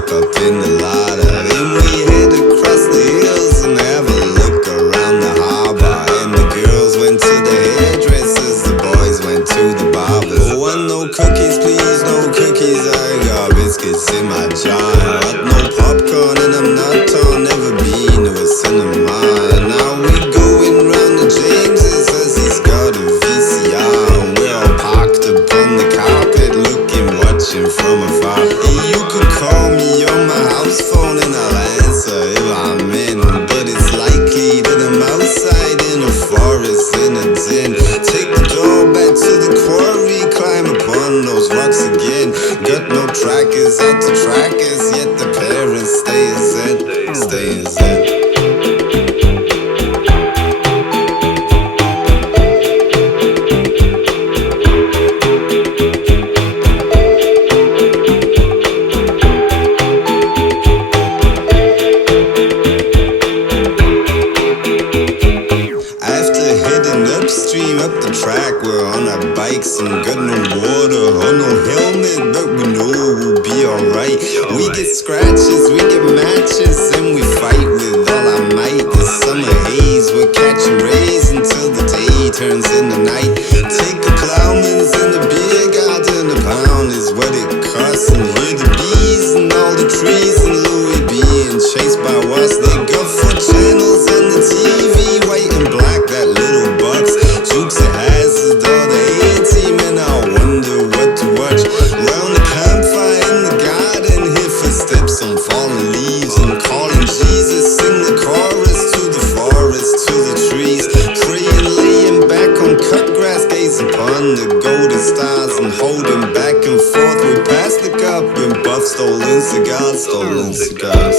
walk up in the ladder. Then we head across the hills and have a look around the harbour. And the girls went to the hairdressers, the boys went to the barbers. Oh, and no cookies please, no cookies, I got biscuits in my jar. But no popcorn and I'm not torn, never been to a cinema. Now we going round the James's as he's got a VCR. And we're all parked upon the carpet looking, watching from afar. You could call me on my house phone and I'll answer if I'm in, but it's likely that I'm outside in a forest in a den. Take the door back to the quarry, climb upon those rocks again. Got no trackers out to track us, yet the parents stay as in, stay as in. Upstream, up the track, we're on our bikes and got no water or no helmet, but we know we'll be alright. We get scratches, we get matches, and we fight with all our might. The summer haze, we're catching rays until the day turns into night. Take a plowman's in the beer garden, a pound is what it costs. And hear the bees and all the trees and Louis being chased by wasps. They got 4 channels on the TV, white and black, that little box. Jukes a hazard or the A-team, and I wonder what to watch. Round the campfire in the garden, hear footsteps on fallen leaves, and calling Jesus in the chorus to the forest, to the trees. Praying, laying back on cut grass, gaze upon the golden stars, and holding back and forth we pass the cup and puff stolen cigars, stolen cigars.